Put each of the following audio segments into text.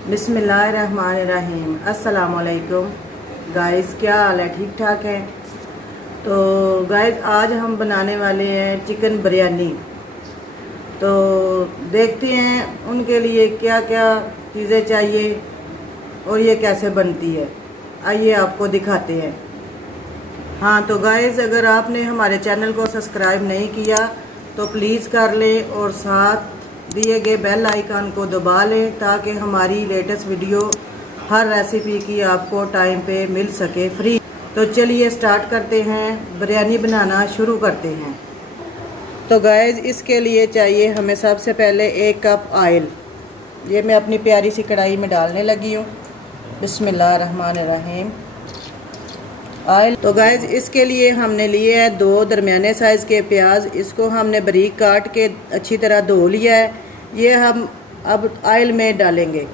बिस्मिल्लाहिर्रहमानिर्रहीम। अस्सलाम वालेकुम गाइस, क्या हाल है? ठीक ठाक है। तो गाइस, आज हम बनाने वाले हैं चिकन बिरयानी। तो देखते हैं उनके लिए क्या क्या चीज़ें चाहिए और ये कैसे बनती है। आइए आपको दिखाते हैं। हाँ तो गाइस, अगर आपने हमारे चैनल को सब्सक्राइब नहीं किया तो प्लीज़ कर लें और साथ दिए गए बेल आइकन को दबा लें ताकि हमारी लेटेस्ट वीडियो हर रेसिपी की आपको टाइम पे मिल सके फ्री। तो चलिए स्टार्ट करते हैं, बिरयानी बनाना शुरू करते हैं। तो गाइस, इसके लिए चाहिए हमें सबसे पहले 1 कप ऑयल। ये मैं अपनी प्यारी सी कढ़ाई में डालने लगी हूँ। बिस्मिल्लाहिर्रहमानिर्रहीम। ऑयल। तो गाइस, इसके लिए हमने लिए हैं 2 दरमियाने साइज़ के प्याज। इसको हमने बारीक काट के अच्छी तरह धो लिया है। ये हम अब ऑयल में डालेंगे।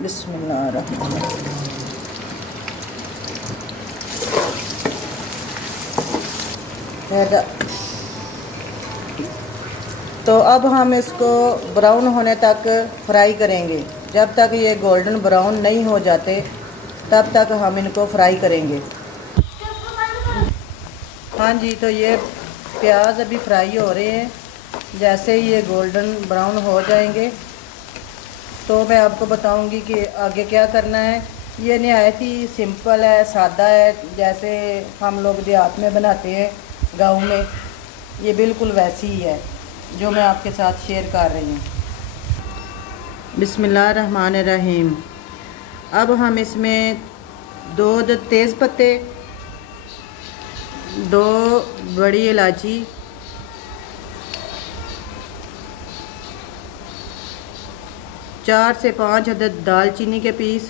बिस्मिल्लाहिर्रहमानिर्रहीम। तो अब हम इसको ब्राउन होने तक फ्राई करेंगे। जब तक ये गोल्डन ब्राउन नहीं हो जाते तब तक हम इनको फ्राई करेंगे। हाँ जी, तो ये प्याज अभी फ्राई हो रहे हैं। जैसे ही ये गोल्डन ब्राउन हो जाएंगे तो मैं आपको बताऊंगी कि आगे क्या करना है। ये नहायत ही सिंपल है, सादा है, जैसे हम लोग देहात में बनाते हैं, गांव में। ये बिल्कुल वैसी ही है जो मैं आपके साथ शेयर कर रही हूँ। बिस्मिल्लाहिर्रहमानिर्रहीम। अब हम इसमें 2 तेज़ पत्ते, 2 बड़ी इलायची, 4 से 5 अदद दालचीनी के पीस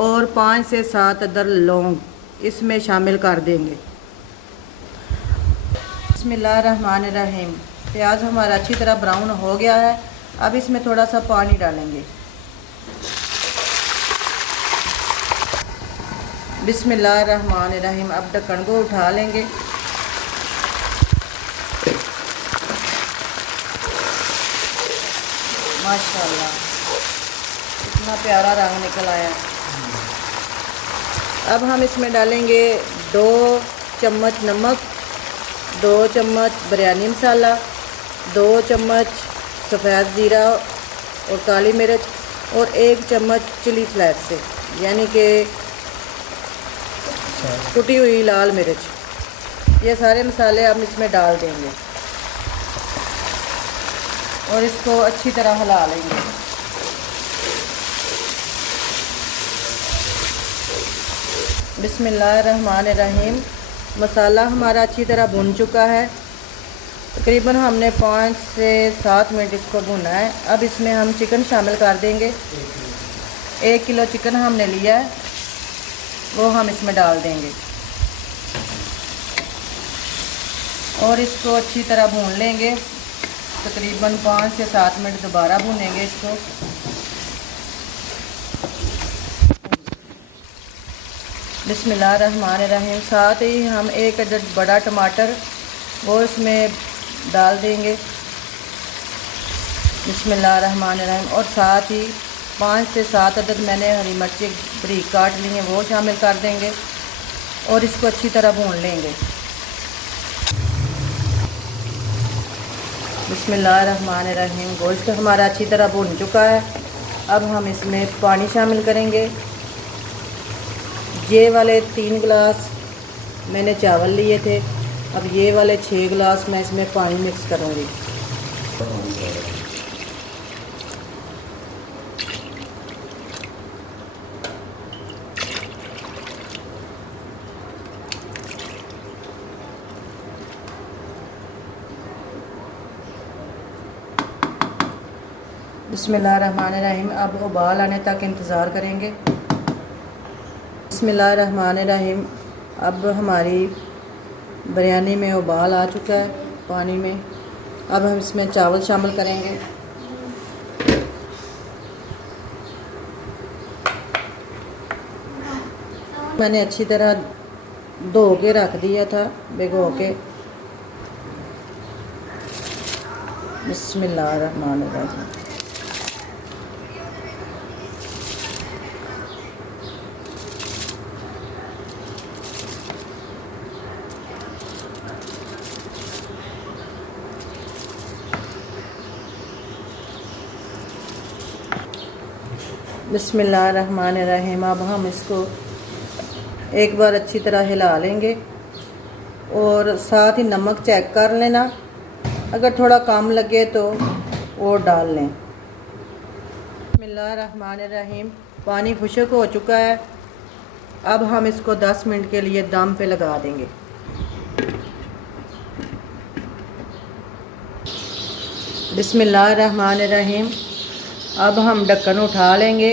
और 5 से 7 अदद लौंग इसमें शामिल कर देंगे। बिस्मिल्लाहिर्रहमानिर्रहीम। प्याज हमारा अच्छी तरह ब्राउन हो गया है। अब इसमें थोड़ा सा पानी डालेंगे। बिस्मिल्लाहिर्रहमानिर्रहीम। अब ढक्कन को उठा लेंगे। माशाल्लाह, इतना प्यारा रंग निकल आया है। अब हम इसमें डालेंगे 2 चम्मच नमक, 2 चम्मच बिरयानी मसाला, 2 चम्मच सफ़ेद ज़ीरा और काली मिर्च और 1 चम्मच चिली फ्लेक्स से, यानी कि कुटी हुई लाल मिर्च। ये सारे मसाले हम इसमें डाल देंगे और इसको अच्छी तरह हिला लेंगे। बिस्मिल्लाहिर्रहमानिर्रहीम। मसाला हमारा अच्छी तरह भुन चुका है। तकरीबन हमने 5 से 7 मिनट इसको भुना है। अब इसमें हम चिकन शामिल कर देंगे। 1 किलो चिकन हमने लिया है, वो हम इसमें डाल देंगे और इसको अच्छी तरह भून लेंगे। तकरीबन 5 से 7 मिनट दोबारा भूनेंगे इसको। बिस्मिल्लाहिर्रहमानिर्रहीम। साथ ही हम 1 अदद बड़ा टमाटर वो इसमें डाल देंगे। बिस्मिल्लाहिर्रहमानिर्रहीम। और साथ ही 5 से 7 अदद मैंने हरी मिर्ची बारीक काट ली हैं, वो शामिल कर देंगे और इसको अच्छी तरह भून लेंगे। बिस्मिल्लाहिर्रहमानिर्रहीम। गोश्त हमारा अच्छी तरह भुन चुका है। अब हम इसमें पानी शामिल करेंगे। ये वाले 3 गिलास मैंने चावल लिए थे, अब ये वाले 6 गिलास मैं इसमें पानी मिक्स करूँगी। बिस्मिल्लाहिर्रहमानिर्रहीम। अब उबाल आने तक इंतज़ार करेंगे। बिस्मिल्लाहिर्रहमानिर्रहीम। अब हमारी बिरयानी में उबाल आ चुका है पानी में। अब हम इसमें चावल शामिल करेंगे। मैंने अच्छी तरह धो के रख दिया था, भिगो के। बिस्मिल्लाहिर्रहमानिर्रहीम। बिस्मिल्लाहिर्रहमानिर्रहीम। अब हम इसको एक बार अच्छी तरह हिला लेंगे और साथ ही नमक चेक कर लेना, अगर थोड़ा कम लगे तो वो डाल लें। बिस्मिल्लाहिर्रहमानिर्रहीम। पानी खुश्क हो चुका है। अब हम इसको 10 मिनट के लिए दम पे लगा देंगे। बिस्मिल्लाहिर्रहमानिर्रहीम। अब हम ढक्कन उठा लेंगे।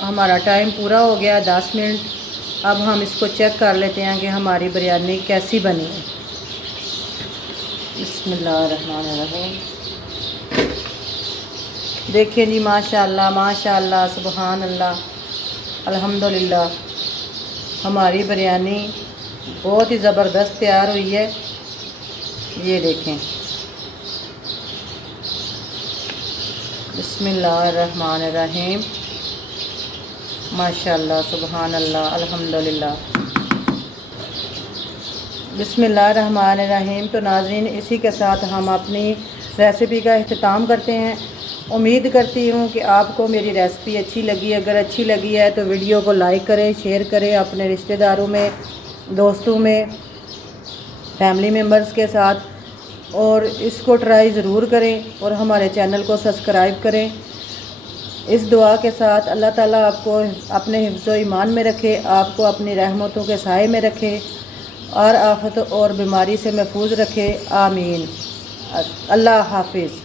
हमारा टाइम पूरा हो गया 10 मिनट। अब हम इसको चेक कर लेते हैं कि हमारी बिरयानी कैसी बनी है। बिस्मिल्लाहिर्रहमानिर्रहीम। देखिए जी, माशाअल्लाह माशाअल्लाह, सुबहान अल्लाह, अल्हम्दुलिल्लाह, हमारी बिरयानी बहुत ही ज़बरदस्त तैयार हुई है। ये देखें। बिस्मिल्लाहिर्रहमानिर्रहीम। माशाअल्लाह, सुबहान अल्लाह, अल्हम्दुलिल्लाह। बिस्मिल्लाहिर्रहमानिर्रहीम। तो नाज़रीन, इसी के साथ हम अपनी रेसिपी का अख्ताम करते हैं। उम्मीद करती हूँ कि आपको मेरी रेसिपी अच्छी लगी। अगर अच्छी लगी है तो वीडियो को लाइक करें, शेयर करें अपने रिश्तेदारों में, दोस्तों में, फैमिली मेम्बर्स के साथ, और इसको ट्राई ज़रूर करें और हमारे चैनल को सब्सक्राइब करें। इस दुआ के साथ अल्लाह ताला आपको अपने हिफ्ज़ ईमान में रखे, आपको अपनी रहमतों के साए में रखे और आफत और बीमारी से महफूज रखे। आमीन। अल्लाह हाफिज़।